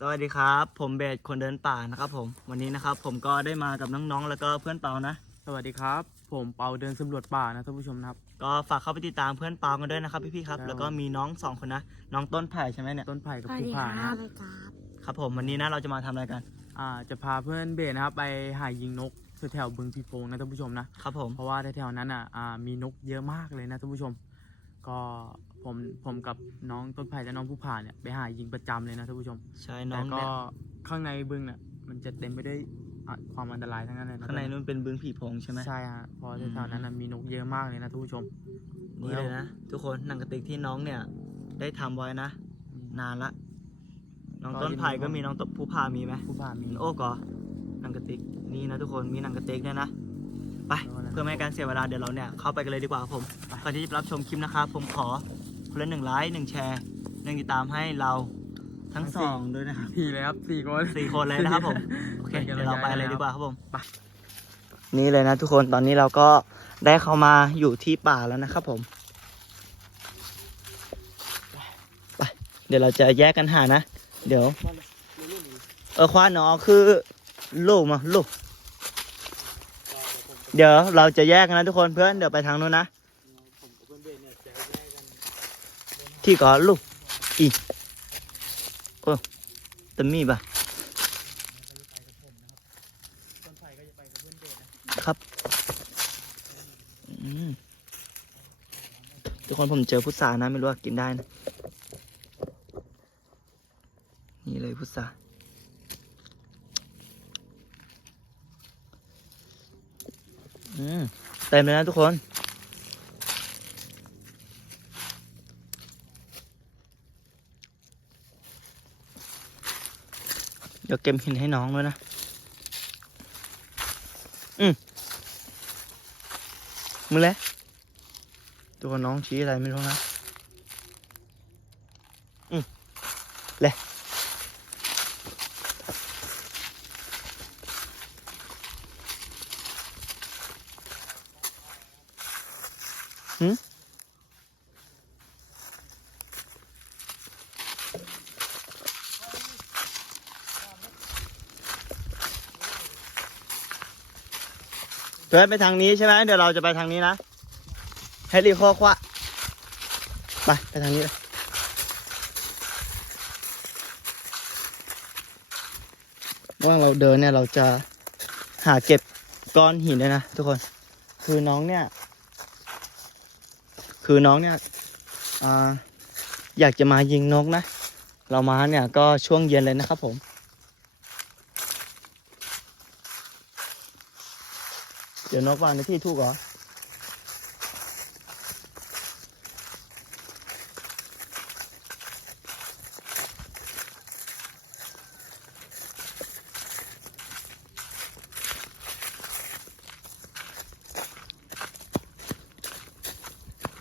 สวัสดีครับ ผมเบสคนเดินป่านะครับผมวันนี้นะครับ ผมก็ได้มากับน้องๆแล้วก็เพื่อนเปานะ สวัสดีครับ ผมเปาเดินสำรวจป่านะท่านผู้ชมนะครับ ก็ฝากเข้าไปติดตามเพื่อนเปากันด้วยนะครับพี่ๆครับครับ แล้วก็มีน้องสองคนนะน้องต้นไผ่ใช่ไหมเนี่ยต้นไผ่กับสวัสภูดีคผารันะบครับผมวันนี้นะเราจะมาทำอะไรกันอ่าจะพาเพื่อนเบสนะครับไปหายิงนกแถวๆบึงพีโพงนะท่านผู้ชมนะครับผมเพราะว่าแถวๆนั้นอะอ่ามีนกเยอะมากเลยนะท่านผู้ชม ก็ ผมผมกับน้องต้นไผ่และน้องภูผาเนี่ยไปหายิงประจำเลยนะท่านผู้ชม ใช่น้แต่องก็เนี่ยข้างในบึงเนี่ยมันจะเต็มไปด้วยอะความอันตรายทั้งนั้นเลยะข้างในนู้นเป็นบึงผีโพงใช่ไหม ใช่ฮะเพราะแถวๆนั้นน่ะมีนกเยอะมากเลยนะท่านผู้ชม นี่เลยนะ ทุกคนหนังกระติกที่น้องเนี่ย ได้ทำไว้นะ นานละ น้องต้นไผ่ก็มีน้องตภูผามีไหมภูผามี โอ้ก่อหนังกระติกนี่นะทุกคนมีหนังกระติกด้วยนะ ไปเอาละเพื่อไม่ให้การเสียเวลาเดี๋ยวเราเนี่ยเข้าไปกันเลยดีกว่าครับผมก่อนที่จะรับชมคลิปนะครับผมขอ คนละหนึ่งไลค์หนึ่งแชร์หนึ่งติดตามให้เราทั้งสองด้วยนะครับสี่เลยครับสี่คนสี่คนเลยนะครับผมโอเคเป็นกำลังเดี๋ยวเราไปใจให้เลยนะครับดีกว่าครับผมไปนี่เลยนะทุกคนตอนนี้เราก็ได้เข้ามาอยู่ที่ป่าแล้วนะครับผมไปเดี๋ยวเราจะแยกกันหานะ เดี๋ยว เออควานเนาะคือลูกมาลูกเดี๋ยวเราจะแยกกันนะทุกคนเพื่อนเดี๋ยวไปทางนู้นนะ ที่ก่อลูกอีโอ้ตมีป่ะครับทุกคนผมเจอพุทรานะ ไม่รู้ว่ากินได้นะ นี่เลยพุทราอืมเต็มเลยนะทุกคน เดี๋ยวเก็บหินให้น้องด้วยนะ อืมมือแล้วตัวน้องชี้อะไรไม่รู้นะ อืมเลยหืม เพื่อนไปทางนี้ใช่ไหมเดี๋ยวเราจะไปทางนี้นะเฮลิคอควะไปไปทางนี้เลยว่างเราเดินเนี่ยเราจะหาเก็บก้อนหินเลยนะทุกคน คือน้องเนี่ย คือน้องเนี่ยออยากจะมายิงนกนะ เรามาเนี่ยก็ช่วงเย็นเลยนะครับผม ดี๋ยวนกวางในที่ถูกเหรอ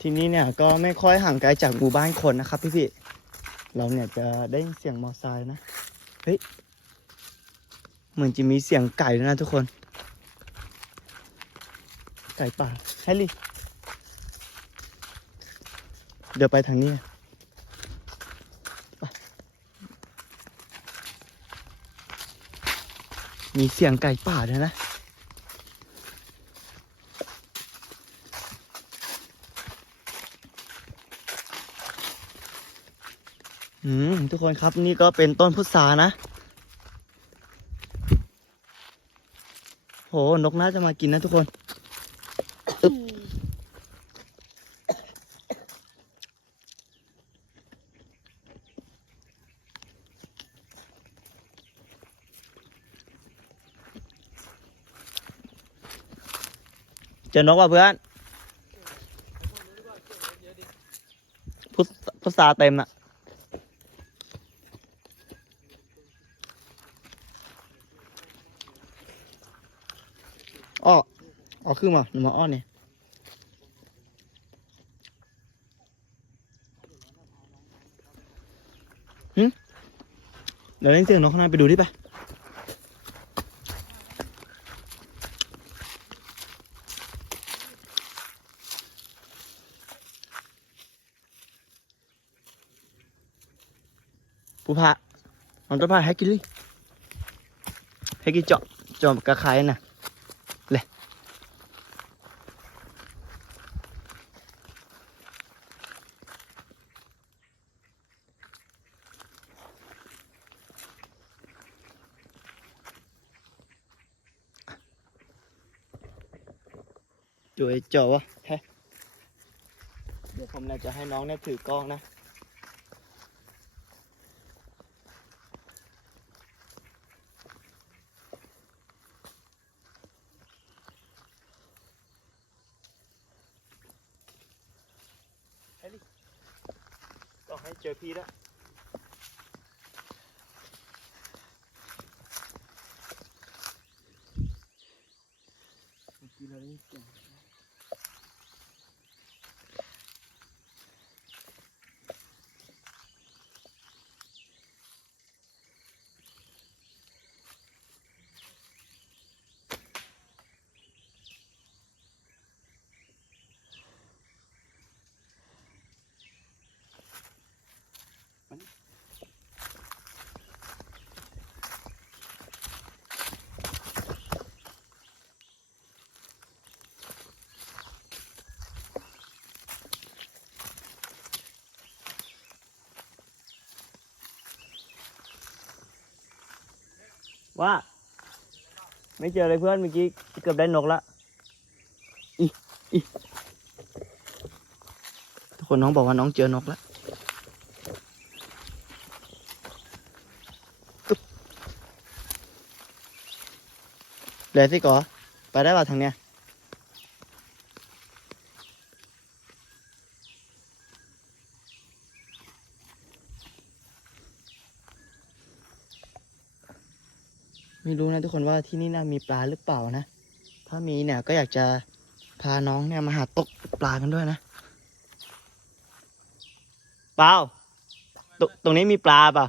ทีนี้เนี่ยก็ไม่ค่อยห่างไกลจากหมู่บ้านคนนะครับพี่ๆเราเนี่ยจะได้เสียงมอไซค์นะ เฮ้ย เหมือนจะมีเสียงไก่ด้วยนะทุกคน ไก่ป่าแฮร์รี่ เดี๋ยวไปทางนี้มีเสียงไก่ป่าด้วยนะ อืม ทุกคนครับนี่ก็เป็นต้นพุทรานะ โห นกน่าจะมากินนะทุกคน เจอนกว่ะเพื่อนพุทพุทาเต็มอะอ้อเอขึ้นมาหนูมาอ้อนเนี่ยหึเดี๋ยวเล่นเสียงนกข้างในไปดูดิไป ผู้พะองต้นไผ่ให้กินเลยให้กินเจาะเจาะกระคายน่ะเลยดูไอ้เจาะวะแฮะเดี๋ยวผมจะให้น้องเนี่ยถือกล้องนะ ให้เจอพี่แล้วเมื่อกี้เราได้ยินเสียง ว่า ไม่เจอเลยเพื่อนเมื่อกี้เกือบได้นกละอีอีทุกคนน้องบอกว่าน้องเจอนกแล้วเหลือสิก่อไปได้ป่ะทางเนี้ย รู้นะทุกคนว่าที่นี่น่ามีปลาหรือเปล่านะ ถ้ามีเนี่ยก็อยากจะพาน้องเนี่ยมาหาตกปลากันด้วยนะเปล่าตรงตรงนี้มีปลาเปล่า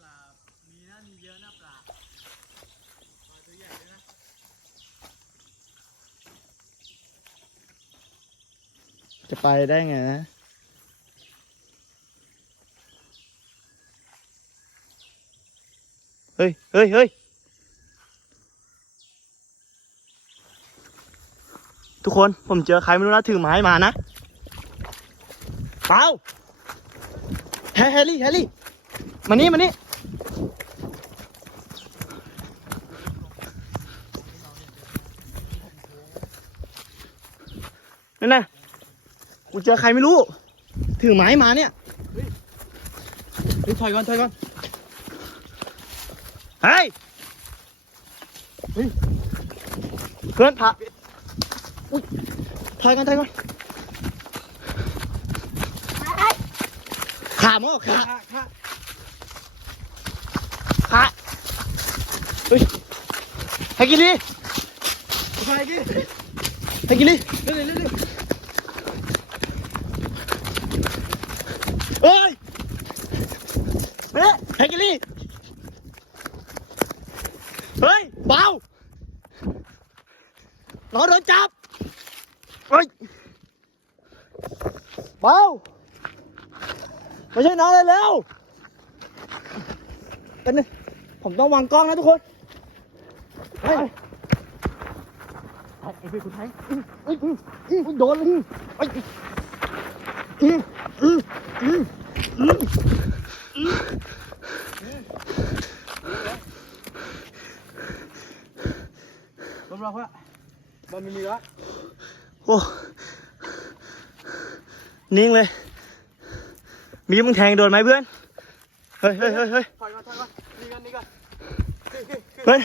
ปลา มีนะมีเยอะนะปลา ปลาตัวใหญ่ด้วยนะจะไปได้ไงนะเฮ้ยเฮ้ยเฮ้ย ทุกคนผมเจอใครไม่รู้นะถือไม้มานะเปล่าแฮร์รี่แฮร์รี่มานี่มานี่นั่นนะกูเจอใครไม่รู้ ถือไม้มาเนี่ยเฮ้ยถอยก่อนถอยก่อนเฮ้ยเฮ้ยเพื่อนพา อุ้ยถอยกันถอยกันขามั้งขาค่ะค่ะขาเฮ้ยให้กินดิไปดิให้กินดิเร็วเร็วเร็วเฮ้ยเฮ้ยให้กินดิเฮ้ยเบาน้องโดนจับ เฮ้ย เบาไม่ใช่น้องเลยแล้วเป็นงผมต้องวางกล้องนะทุกคนเฮ้ยไอ้พี่คุณไทยอื้ออื้ออื้ออื้อโดนเลยไอ้ยอื้ออื้ออื้ออื้ออื้อรอบๆว่าบอลไม่มีแล้ว โอ้ นิ่งเลย มีมึงแทงโดนไหมเพื่อน เฮ้ยเฮ้ยเฮ้ยเฮ้ยถอยก่อนถอยก่อนนี่กันนี่กันขึ้นขึ้นขึ้นเฮ้ย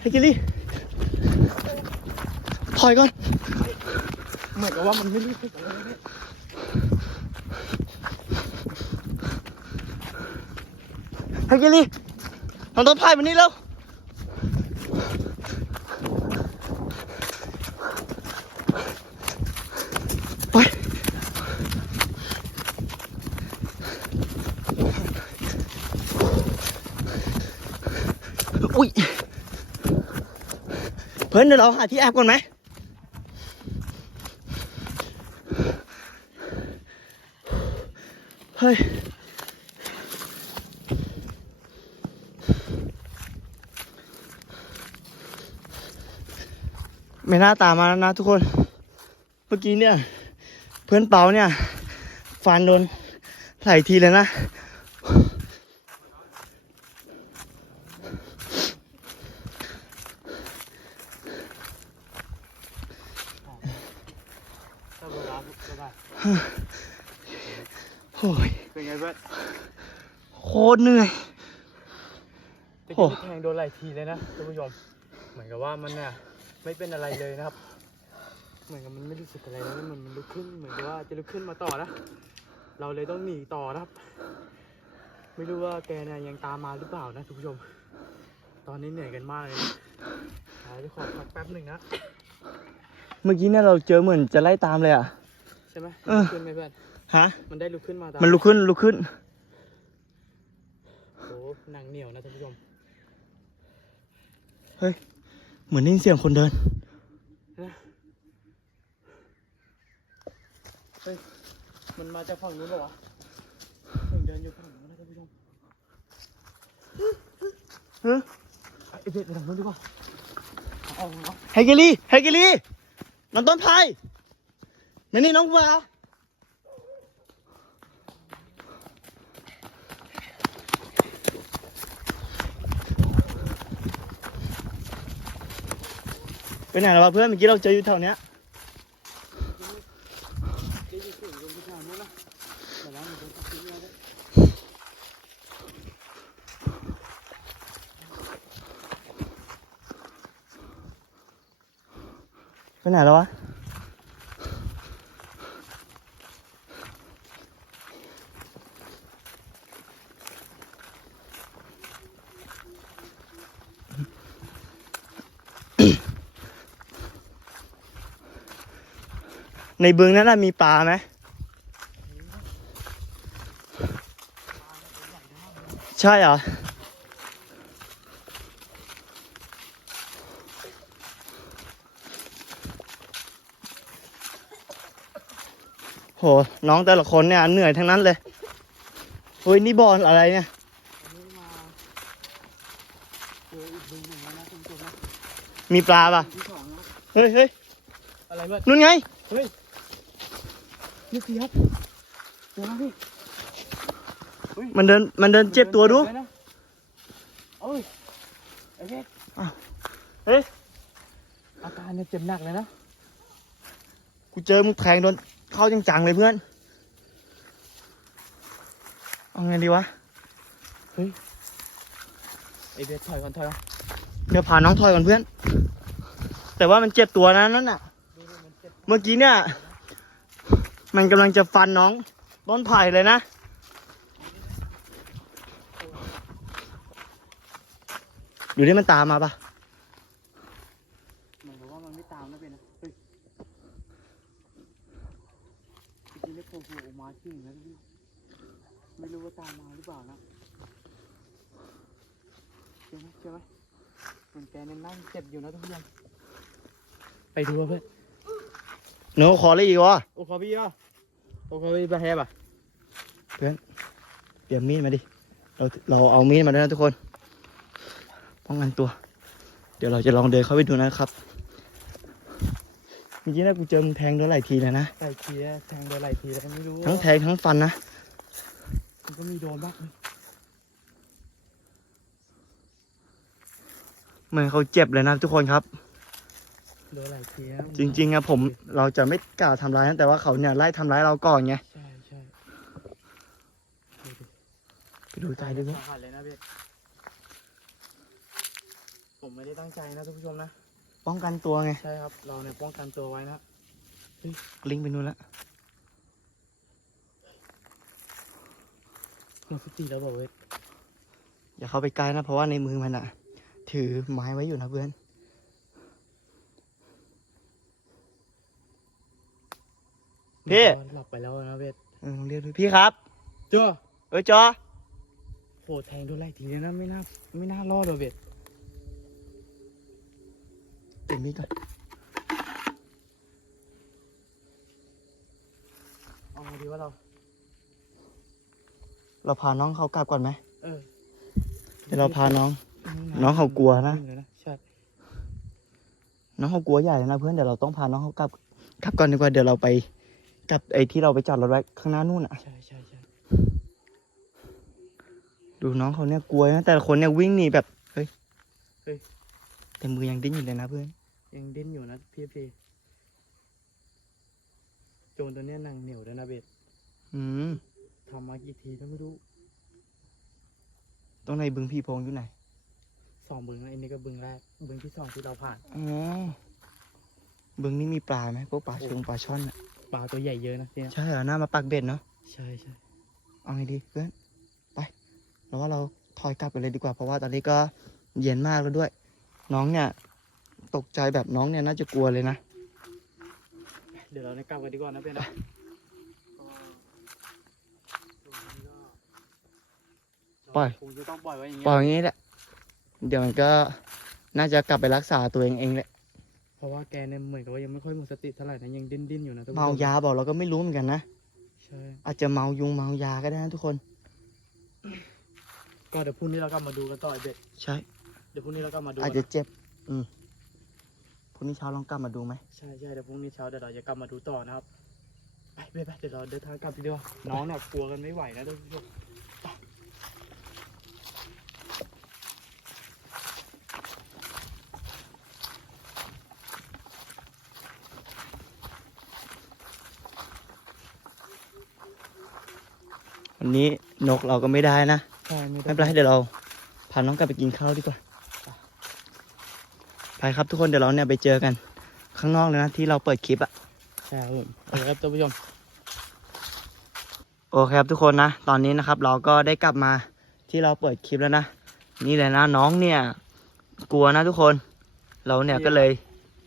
ให้กินดิถอยก่อน เหมือนกับว่ามันไม่รีบขึ้นเลยให้กินดิทำตัวพายมันนี่แล้ว เดี๋ยวเราหาที่แอบก่อนไหมเฮ้ยไม่น่าตามมาแล้วนะทุกคน เมื่อกี้เนี่ย เพื่อนเปาเนี่ย ฟันโดนหลายทีเลยนะ ตรเหนื่อย ตะโอ้ กี้แทงโดนหลายทีเลยนะท่านผู้ชมเหมือนกับว่ามันเนี่ยไม่เป็นอะไรเลยนะครับ เหมือนกับมันไม่รู้สึกอะไรแล้วมันมันลุกขึ้นเหมือนกับว่าจะลุกขึ้นมาต่อนะเราเลยต้องหนีต่อนะครับ ไม่รู้ว่าแกเนี่ยยังตามมาหรือเปล่านะท่านผู้ชม ตอนนี้เหนื่อยกันมากเลยนะเดี๋ยวจะขอพักแป๊บหนึ่งนะเมื่อกี้เนี่ยเราเจอเหมือนจะไล่ตามเลยอะ ใช่ไหมเออ ลุกขึ้นไหมเพื่อนฮะ มันได้ลุกขึ้นมาตามมันลุกขึ้นลุกขึ้น โอ้หนังเหนียวนะท่านผู้ชม เฮ้ย เหมือนได้ยินเสียงคนเดิน เฮ้ย มันมาจากฝั่งนู้นเหรอวะถึงเดินอยู่ฝั่งนู้นนะท่านผู้ชมเฮ้ยไอ้เด็กไปทางนู้นดีกว่าเอาเอาเอาไฮเกลี่ไฮเกลี่น้องต้นไผ่นี่นี่น้องว่ ไปไหนแล้ววะเพื่อนเมื่อกี้เราเจออยู่แถวเนี้ยไปไปไหนแล้ววะ ในบึงนั้นนะมีปลาไหมใช่เหรอโหน้องแต่ละคนเนี่ยเหนื่อยทั้งนั้นเลยเฮ้ยนี่บอลอะไรเนี่ยอันนี้มาเจออีกบึงหนึ่งแล้วนะท่านผู้ชมนะมีปลาป่ะที่สองนะเฮ้ยเฮ้ยอะไรเพื่อนนู่นไง เฮ้ย นี่สิครับเดี๋ยวนะพี่เฮ้ยมันเดินมันเดินเจ็บตัวดูเนะเอ้ยไอ้เด็กเฮ้ยอาการเนี่ยเจ็บหนักเลยนะ กูเจอมึงแทงโดนเข้าจังๆเลยเพื่อน เอาไงดีวะไอ้เด็กถอยก่อนถอยก่อนเดี๋ยวพาน้องถอยก่อนเพื่อน แต่ว่ามันเจ็บตัวนะนั่นน่ะดูดิมันเจ็บเมื่อกี้เนี่ย มันกำลังจะฟันน้องต้นไผ่เลยนะอยู่ที่มันตามมาปะเหมือนกับว่ามันไม่ตามนะเป็นนะเฮ้ยจริงๆแล้วโผล่ๆออกมาจริงนะพี่ไม่รู้ว่าตามมาหรือเปล่านะใช่ไหมใช่ไหมเหมือนแกเนี่ยนั่งเจ็บอยู่นะทุกคนไปดูว่าเพื่อน หนูขออะไรอีกวะ โอ้ขอพี่อะโอ้ขอพี่ไปแฮบอะเตรียมมีดมาดิ เราเราเอามีดมาด้วยนะทุกคน ป้องกันตัว เดี๋ยวเราจะลองเดินเข้าไปดูนะครับ เมื่อกี้นะกูเจอมึงแทงโดนหลายทีแล้วนะใส่ทีแล้วแทงโดนหลายทีแล้วไม่รู้ทั้งแทงทั้งฟันนะ มันก็มีโดนบ้างเหมือนเขาเจ็บเลยนะทุกคนครับ โดนหลายทีแล้วจริง ๆอะผมเราจะไม่กล่าวทำร้ายนะแต่ว่าเขาเนี่ยไล่ทำร้ายเราก่อนไงใช่ใช่ดูดิไปดูใจด้วยสาหัสเลยนะพี่ผมไม่ได้ตั้งใจนะทุกผู้ชมนะ ป้องกันตัวไง ใช่ครับ เราเนี่ยป้องกันตัวไว้นะลิงไปนู่นละหมดสติแล้วบอกเว้ยอย่าเข้าไปใกล้นะ เพราะว่าในมือมันอะถือไม้ไว้อยู่นะเพื่อน พี่หลับไปแล้วนะเวทเออลองเรียกดูพี่ครับเจ้าเออจอโหแทงโดนหลายทีเลยนะไม่น่าไม่น่ารอดเลยเวทเต็มมีดก่อนเอาไงดีว่าเรา เราพาน้องเขากลับก่อนไหมเออเดี๋ยวเราพาน้อง น้องเขากลัวนะเลยนะใช่น้องเขากลัวใหญ่นะเพื่อนเดี๋ยวเราต้องพาน้องเขากลับกลับก่อนดีกว่าเดี๋ยวเราไป กลับไอ้ที่เราไปจอดรถไว้ข้างหน้านู่นอะ ใช่ใช่ใช่ดูน้องเขาเนี่ยกลัวนะแต่ละคนเนี่ยวิ่งหนีแบบเฮ้ย แต่มือยังดิ้นอยู่เลยนะเพื่อน ยังดิ้นอยู่นะพี่พี่โจรตัวเนี้ยหนังเหนียวด้วยนะเบสอืมทำมากี่ทีก็ไม่รู้ ตรงในบึงพี่โพงอยู่ไหน สองบึงนะอันนี้ก็บึงแรก บึงที่สองที่เราผ่าน อ๋อ บึงนี่มีปลาไหมพวกปลาชงปลาช่อนอะ ปลาตัวใหญ่เยอะนะเนี่ยใช่เหรอหน้ามาปักเบ็ดเนาะใช่ใช่เอาไงดีเพื่อนไปเราว่าเราถอยกลับไปเลยดีกว่าเพราะว่าตอนนี้ก็เย็นมากแล้วด้วย น้องเนี่ยตกใจแบบน้องเนี่ยน่าจะกลัวเลยนะเดี๋ยวเราได้กลับกันดีกว่านะเบสนะก็ปล่อย คงจะต้องปล่อยไว้อย่างเงี้ปล่อยอย่างนี้แหละ เดี๋ยวมันก็น่าจะกลับไปรักษาตัวเองเองแหละเพ ราะว่าแกเนี่ยเหมือนกับว่ายังไม่ค่อยหมดสติเท่าไหร่นะยังดิ้นดิ้นๆอยู่นะทุกคนเมายาบอกเราก็ไม่รู้เหมือนกันนะ ใช่อาจจะเมายุงเมายาก็ได้นะทุกคน ก็เดี๋ยวพรุ่งนี้เรากลับมาดูกันต่อไอ้เบสใช่ เดี๋ยวพรุ่งนี้เรากลับมาดูอาจกัจะนเจ็บ อืมพรุ่งนี้เช้าลองกลับมาดูไหมใช่ใช่เดี๋ยวพรุ่งนี้เช้าเดี๋ยวเราจะกลับมาดูต่อนะครับไปเบสไปเดี๋ยวเราเดินทางกลับดีกว่าน้องเนี่ยกลัวกันไม่ไหวนะทุกผู้ชมวัน นี้นกเราก็ไม่ได้นะ ใช่ไม่ไม่เป็นไรเดี๋ยวเราพาน้องกลับไปกินข้าวดีกว่า ไปครับทุกคนเดี๋ยวเราเนี่ยไปเจอกัน ข้างนอกเลยนะที่เราเปิดคลิปอะ ใช่ครับผมโอเคครับท่านผู้ชม โอเคครับทุกคนนะ ตอนนี้นะครับเราก็ได้กลับมาที่เราเปิดคลิปแล้วนะ นี่เลยนะน้องเนี่ย กลัวนะทุกคน เราเนี่ยก็เลย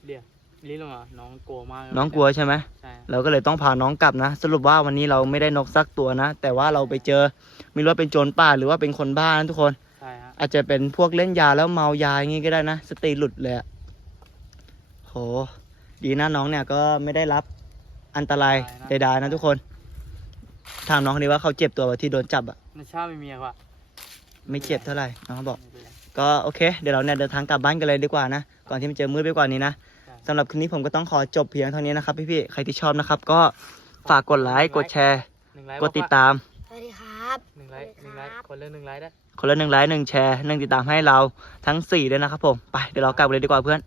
เดี๋ยว ลิ้นลงมาน้องกลัวมากน้องกลัวใช่ไหม ใช่เราก็เลยต้องพาน้องกลับนะ สรุปว่าวันนี้เราไม่ได้นกสักตัวนะ แต่ว่าเราไปเจอไม่รู้ว่าเป็นโจรป่าหรือว่าเป็นคนบ้านะทุกคน ใช่ฮะอาจจะเป็นพวกเล่นยาแล้วเมายาอย่างงี้ก็ได้นะ สติหลุดเลยอะโห ดีนะน้องเนี่ยก็ไม่ได้รับอันตรายใดๆนะทุกคน ถามน้องดีว่าเขาเจ็บตัวป่ะที่โดนจับอะนาชาไม่มีอะว่ะไม่เจ็บเท่าไหร่น้องบอกไม่เป็นไรก็โอเค เดี๋ยวเราเนี่ยเดินทางกลับบ้านกันเลยดีกว่านะ ก่อนที่มันจะมืดไปกว่านี้นะใช่ สำหรับคลิปนี้ผมก็ต้องขอจบเพียงเท่านี้นะครับพี่ๆใครที่ชอบนะครับ ก็ฝากกดไลค์กดแชร์ หนึ่งไลค์กดติดตาม สวัสดีครับ หนึ่งไลค์หนึ่งไลค์คนละหนึ่งไลค์ได้ คนละหนึ่งไลค์หนึ่งแชร์หนึ่งติดตามให้เราทั้งสี่ด้วยนะครับผม ไปเดี๋ยวเรากลับกันเลยดีกว่าเพื่อน